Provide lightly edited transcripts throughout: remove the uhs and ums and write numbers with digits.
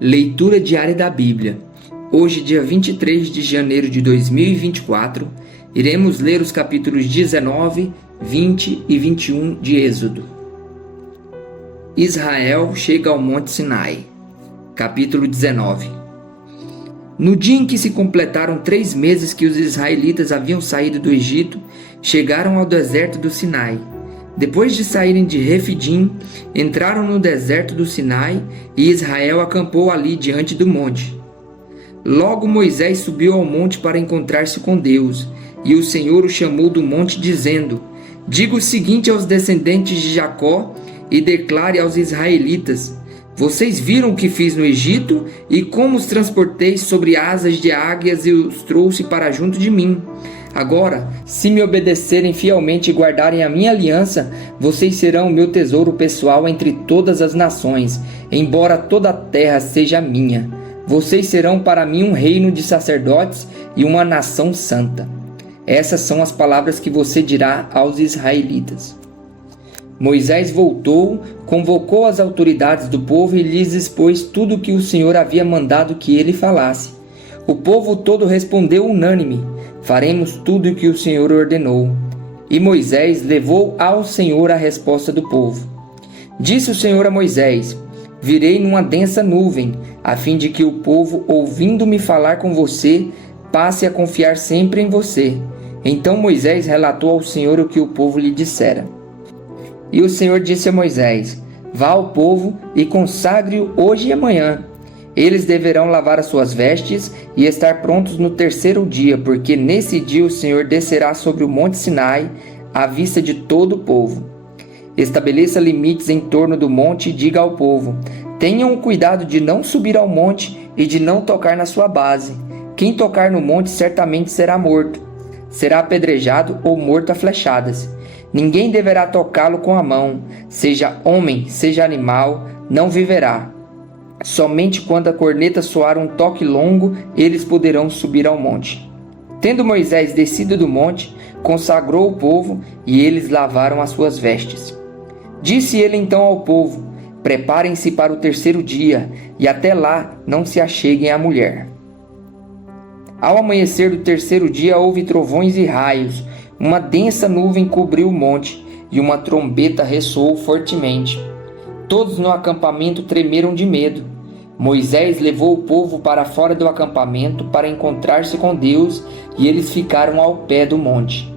Leitura diária da Bíblia. Hoje, dia 23 de janeiro de 2024, iremos ler os capítulos 19, 20 e 21 de Êxodo. Israel chega ao Monte Sinai. Capítulo 19. No dia em que se completaram 3 meses que os israelitas haviam saído do Egito, chegaram ao deserto do Sinai. Depois de saírem de Refidim, entraram no deserto do Sinai e Israel acampou ali diante do monte. Logo Moisés subiu ao monte para encontrar-se com Deus, e o Senhor o chamou do monte, dizendo: Diga o seguinte aos descendentes de Jacó e declare aos israelitas: Vocês viram o que fiz no Egito e como os transportei sobre asas de águias e os trouxe para junto de mim. Agora, se me obedecerem fielmente e guardarem a minha aliança, vocês serão o meu tesouro pessoal entre todas as nações, embora toda a terra seja minha. Vocês serão para mim um reino de sacerdotes e uma nação santa. Essas são as palavras que você dirá aos israelitas. Moisés voltou, convocou as autoridades do povo e lhes expôs tudo o que o Senhor havia mandado que ele falasse. O povo todo respondeu unânime: Faremos tudo o que o Senhor ordenou. E Moisés levou ao Senhor a resposta do povo. Disse o Senhor a Moisés: Virei numa densa nuvem, a fim de que o povo, ouvindo-me falar com você, passe a confiar sempre em você. Então Moisés relatou ao Senhor o que o povo lhe dissera. E o Senhor disse a Moisés: Vá ao povo e consagre-o hoje e amanhã. Eles deverão lavar as suas vestes e estar prontos no 3º dia, porque nesse dia o Senhor descerá sobre o monte Sinai, à vista de todo o povo. Estabeleça limites em torno do monte e diga ao povo: Tenham o cuidado de não subir ao monte e de não tocar na sua base. Quem tocar no monte certamente será morto. Será apedrejado ou morto a flechadas. Ninguém deverá tocá-lo com a mão, seja homem, seja animal, não viverá. Somente quando a corneta soar um toque longo, eles poderão subir ao monte. Tendo Moisés descido do monte, consagrou o povo e eles lavaram as suas vestes. Disse ele então ao povo: Preparem-se para o 3º dia, e até lá não se acheguem à mulher. Ao amanhecer do 3º dia houve trovões e raios, uma densa nuvem cobriu o monte, e uma trombeta ressoou fortemente. Todos no acampamento tremeram de medo. Moisés levou o povo para fora do acampamento para encontrar-se com Deus, e eles ficaram ao pé do monte.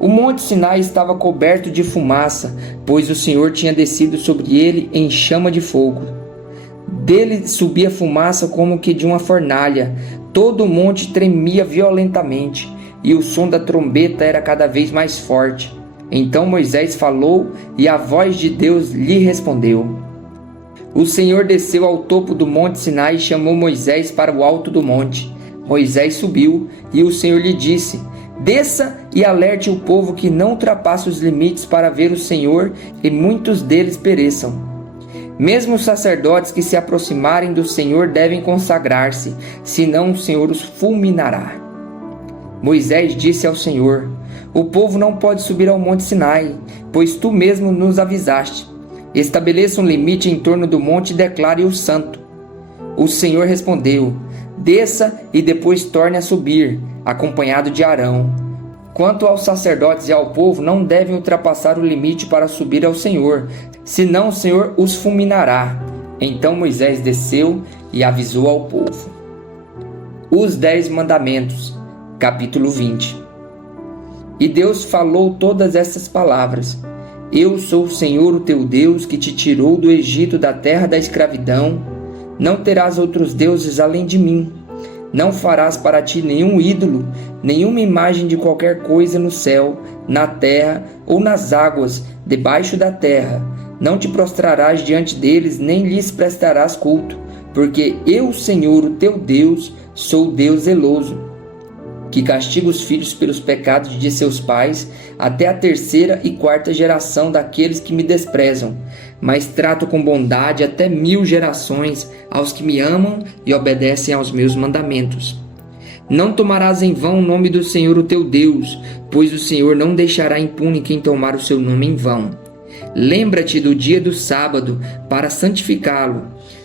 O monte Sinai estava coberto de fumaça, pois o Senhor tinha descido sobre ele em chama de fogo. Dele subia fumaça como que de uma fornalha. Todo o monte tremia violentamente, e o som da trombeta era cada vez mais forte. Então Moisés falou, e a voz de Deus lhe respondeu. O Senhor desceu ao topo do monte Sinai e chamou Moisés para o alto do monte. Moisés subiu, e o Senhor lhe disse: Desça e alerte o povo que não ultrapasse os limites para ver o Senhor, e muitos deles pereçam. Mesmo os sacerdotes que se aproximarem do Senhor devem consagrar-se, senão o Senhor os fulminará. Moisés disse ao Senhor: O povo não pode subir ao monte Sinai, pois tu mesmo nos avisaste. Estabeleça um limite em torno do monte e declare-o santo. O Senhor respondeu: Desça e depois torne a subir, acompanhado de Arão. Quanto aos sacerdotes e ao povo, não devem ultrapassar o limite para subir ao Senhor, senão o Senhor os fulminará. Então Moisés desceu e avisou ao povo. Os 10 mandamentos. Capítulo 20. E Deus falou todas essas palavras: Eu sou o Senhor, o teu Deus, que te tirou do Egito, da terra da escravidão. Não terás outros deuses além de mim. Não farás para ti nenhum ídolo, nenhuma imagem de qualquer coisa no céu, na terra ou nas águas, debaixo da terra. Não te prostrarás diante deles, nem lhes prestarás culto, porque eu, Senhor, o teu Deus, sou Deus zeloso, que castiga os filhos pelos pecados de seus pais, até a 3ª e 4ª geração daqueles que me desprezam. Mas trato com bondade até 1000 gerações aos que me amam e obedecem aos meus mandamentos. Não tomarás em vão o nome do Senhor, o teu Deus, pois o Senhor não deixará impune quem tomar o seu nome em vão. Lembra-te do dia do sábado para santificá-lo.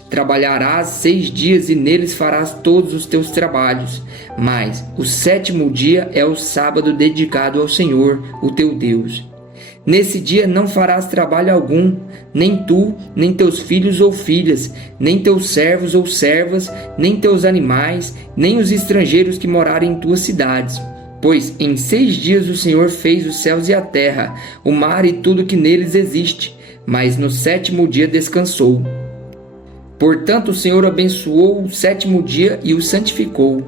Trabalharás 6 dias e neles farás todos os teus trabalhos, mas o 7º dia é o sábado dedicado ao Senhor, o teu Deus. Nesse dia não farás trabalho algum, nem tu, nem teus filhos ou filhas, nem teus servos ou servas, nem teus animais, nem os estrangeiros que morarem em tuas cidades. Pois em 6 dias o Senhor fez os céus e a terra, o mar e tudo que neles existe, mas no 7º dia descansou. Portanto, o Senhor abençoou o 7º dia e o santificou.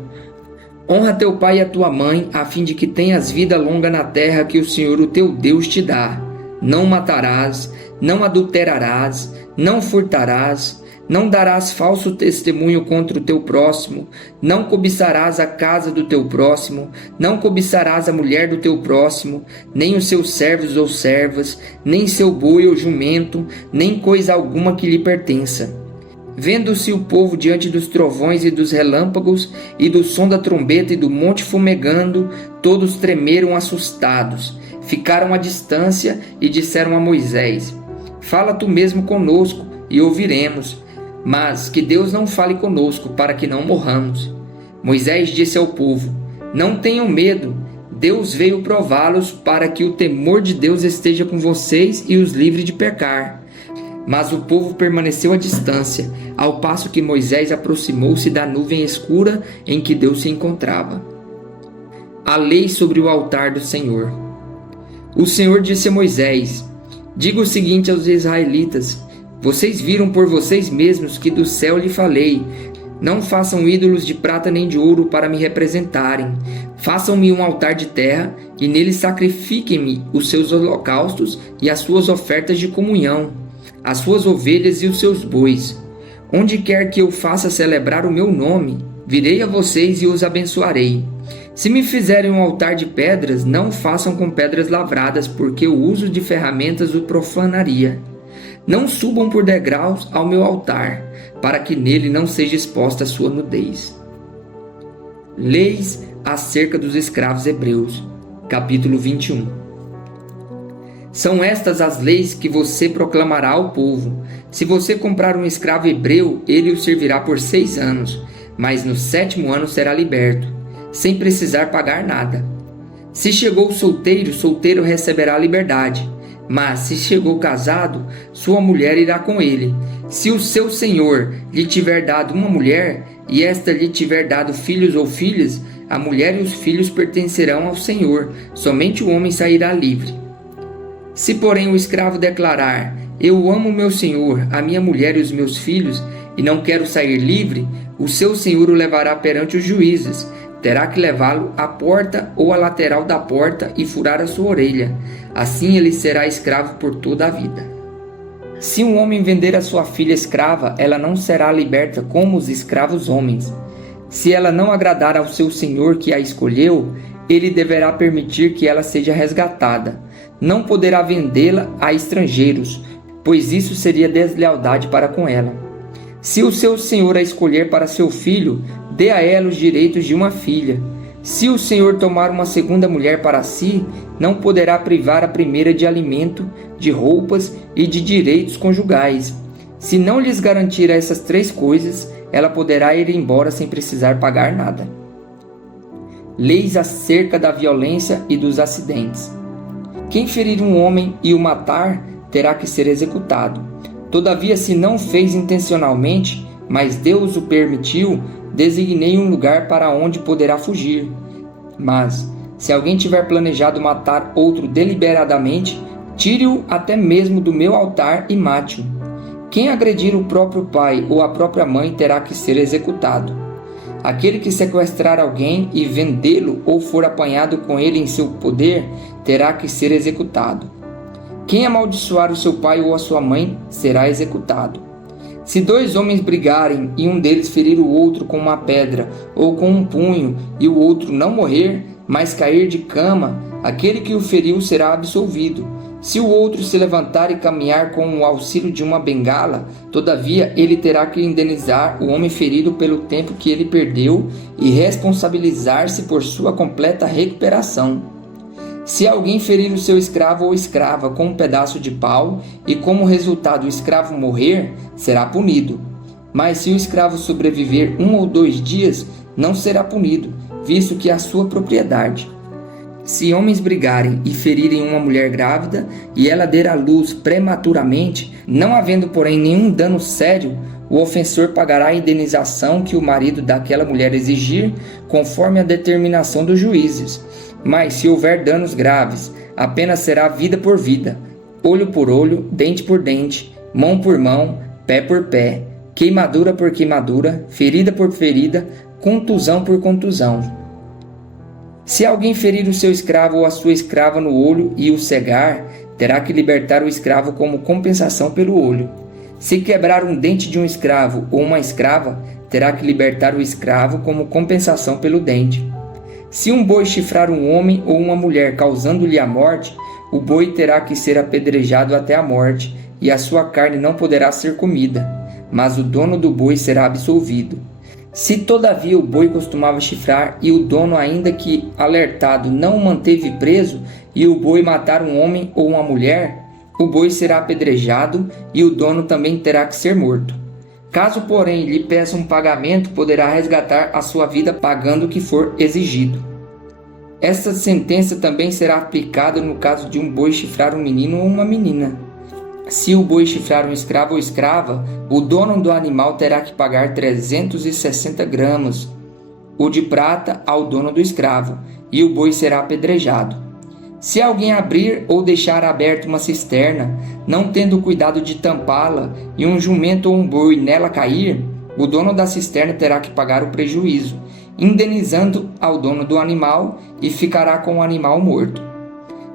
Honra teu pai e a tua mãe, a fim de que tenhas vida longa na terra que o Senhor, o teu Deus, te dá. Não matarás, não adulterarás, não furtarás, não darás falso testemunho contra o teu próximo, não cobiçarás a casa do teu próximo, não cobiçarás a mulher do teu próximo, nem os seus servos ou servas, nem seu boi ou jumento, nem coisa alguma que lhe pertença. Vendo-se o povo diante dos trovões e dos relâmpagos, e do som da trombeta e do monte fumegando, todos tremeram assustados, ficaram à distância e disseram a Moisés: Fala tu mesmo conosco, e ouviremos, mas que Deus não fale conosco, para que não morramos. Moisés disse ao povo: Não tenham medo, Deus veio prová-los para que o temor de Deus esteja com vocês e os livre de pecar. Mas o povo permaneceu à distância, ao passo que Moisés aproximou-se da nuvem escura em que Deus se encontrava. A lei sobre o altar do Senhor. O Senhor disse a Moisés: Diga o seguinte aos israelitas: Vocês viram por vocês mesmos que do céu lhe falei: Não façam ídolos de prata nem de ouro para me representarem. Façam-me um altar de terra e nele sacrifiquem-me os seus holocaustos e as suas ofertas de comunhão, as suas ovelhas e os seus bois. Onde quer que eu faça celebrar o meu nome, virei a vocês e os abençoarei. Se me fizerem um altar de pedras, não o façam com pedras lavradas, porque o uso de ferramentas o profanaria. Não subam por degraus ao meu altar, para que nele não seja exposta a sua nudez. Leis acerca dos escravos hebreus, capítulo 21. São estas as leis que você proclamará ao povo. Se você comprar um escravo hebreu, ele o servirá por 6 anos, mas no 7º ano será liberto, sem precisar pagar nada. Se chegou solteiro, solteiro receberá a liberdade. Mas se chegou casado, sua mulher irá com ele. Se o seu senhor lhe tiver dado uma mulher, e esta lhe tiver dado filhos ou filhas, a mulher e os filhos pertencerão ao senhor, somente o homem sairá livre. Se, porém, o escravo declarar: Eu amo meu senhor, a minha mulher e os meus filhos, e não quero sair livre, o seu senhor o levará perante os juízes. Terá que levá-lo à porta ou à lateral da porta e furar a sua orelha. Assim ele será escravo por toda a vida. Se um homem vender a sua filha escrava, ela não será liberta como os escravos homens. Se ela não agradar ao seu senhor que a escolheu, ele deverá permitir que ela seja resgatada. Não poderá vendê-la a estrangeiros, pois isso seria deslealdade para com ela. Se o seu senhor a escolher para seu filho, dê a ela os direitos de uma filha. Se o senhor tomar uma segunda mulher para si, não poderá privar a primeira de alimento, de roupas e de direitos conjugais. Se não lhes garantir essas 3 coisas, ela poderá ir embora sem precisar pagar nada. Leis acerca da violência e dos acidentes. Quem ferir um homem e o matar, terá que ser executado. Todavia, se não fez intencionalmente, mas Deus o permitiu, designei um lugar para onde poderá fugir. Mas, se alguém tiver planejado matar outro deliberadamente, tire-o até mesmo do meu altar e mate-o. Quem agredir o próprio pai ou a própria mãe terá que ser executado. Aquele que sequestrar alguém e vendê-lo ou for apanhado com ele em seu poder, terá que ser executado. Quem amaldiçoar o seu pai ou a sua mãe, será executado. Se 2 homens brigarem e um deles ferir o outro com uma pedra ou com um punho e o outro não morrer, mas cair de cama, aquele que o feriu será absolvido. Se o outro se levantar e caminhar com o auxílio de uma bengala, todavia ele terá que indenizar o homem ferido pelo tempo que ele perdeu e responsabilizar-se por sua completa recuperação. Se alguém ferir o seu escravo ou escrava com um pedaço de pau e como resultado o escravo morrer, será punido. Mas se o escravo sobreviver 1 ou 2 dias, não será punido, visto que é a sua propriedade. Se homens brigarem e ferirem uma mulher grávida, e ela der à luz prematuramente, não havendo porém nenhum dano sério, o ofensor pagará a indenização que o marido daquela mulher exigir, conforme a determinação dos juízes. Mas se houver danos graves, apenas será vida por vida, olho por olho, dente por dente, mão por mão, pé por pé, queimadura por queimadura, ferida por ferida, contusão por contusão. Se alguém ferir o seu escravo ou a sua escrava no olho e o cegar, terá que libertar o escravo como compensação pelo olho. Se quebrar um dente de um escravo ou uma escrava, terá que libertar o escravo como compensação pelo dente. Se um boi chifrar um homem ou uma mulher causando-lhe a morte, o boi terá que ser apedrejado até a morte, e a sua carne não poderá ser comida, mas o dono do boi será absolvido. Se todavia o boi costumava chifrar e o dono, ainda que alertado, não o manteve preso, e o boi matar um homem ou uma mulher, o boi será apedrejado e o dono também terá que ser morto. Caso, porém, lhe peça um pagamento, poderá resgatar a sua vida pagando o que for exigido. Esta sentença também será aplicada no caso de um boi chifrar um menino ou uma menina. Se o boi chifrar um escravo ou escrava, o dono do animal terá que pagar 360 gramas, o de prata, ao dono do escravo, e o boi será apedrejado. Se alguém abrir ou deixar aberta uma cisterna, não tendo cuidado de tampá-la, e um jumento ou um boi nela cair, o dono da cisterna terá que pagar o prejuízo, indenizando ao dono do animal, e ficará com o animal morto.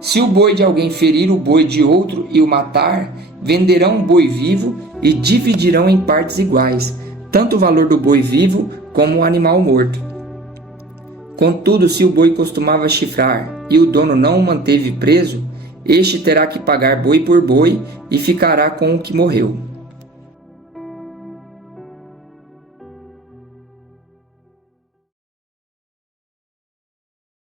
Se o boi de alguém ferir o boi de outro e o matar, venderão o boi vivo e dividirão em partes iguais, tanto o valor do boi vivo como o animal morto. Contudo, se o boi costumava chifrar e o dono não o manteve preso, este terá que pagar boi por boi e ficará com o que morreu.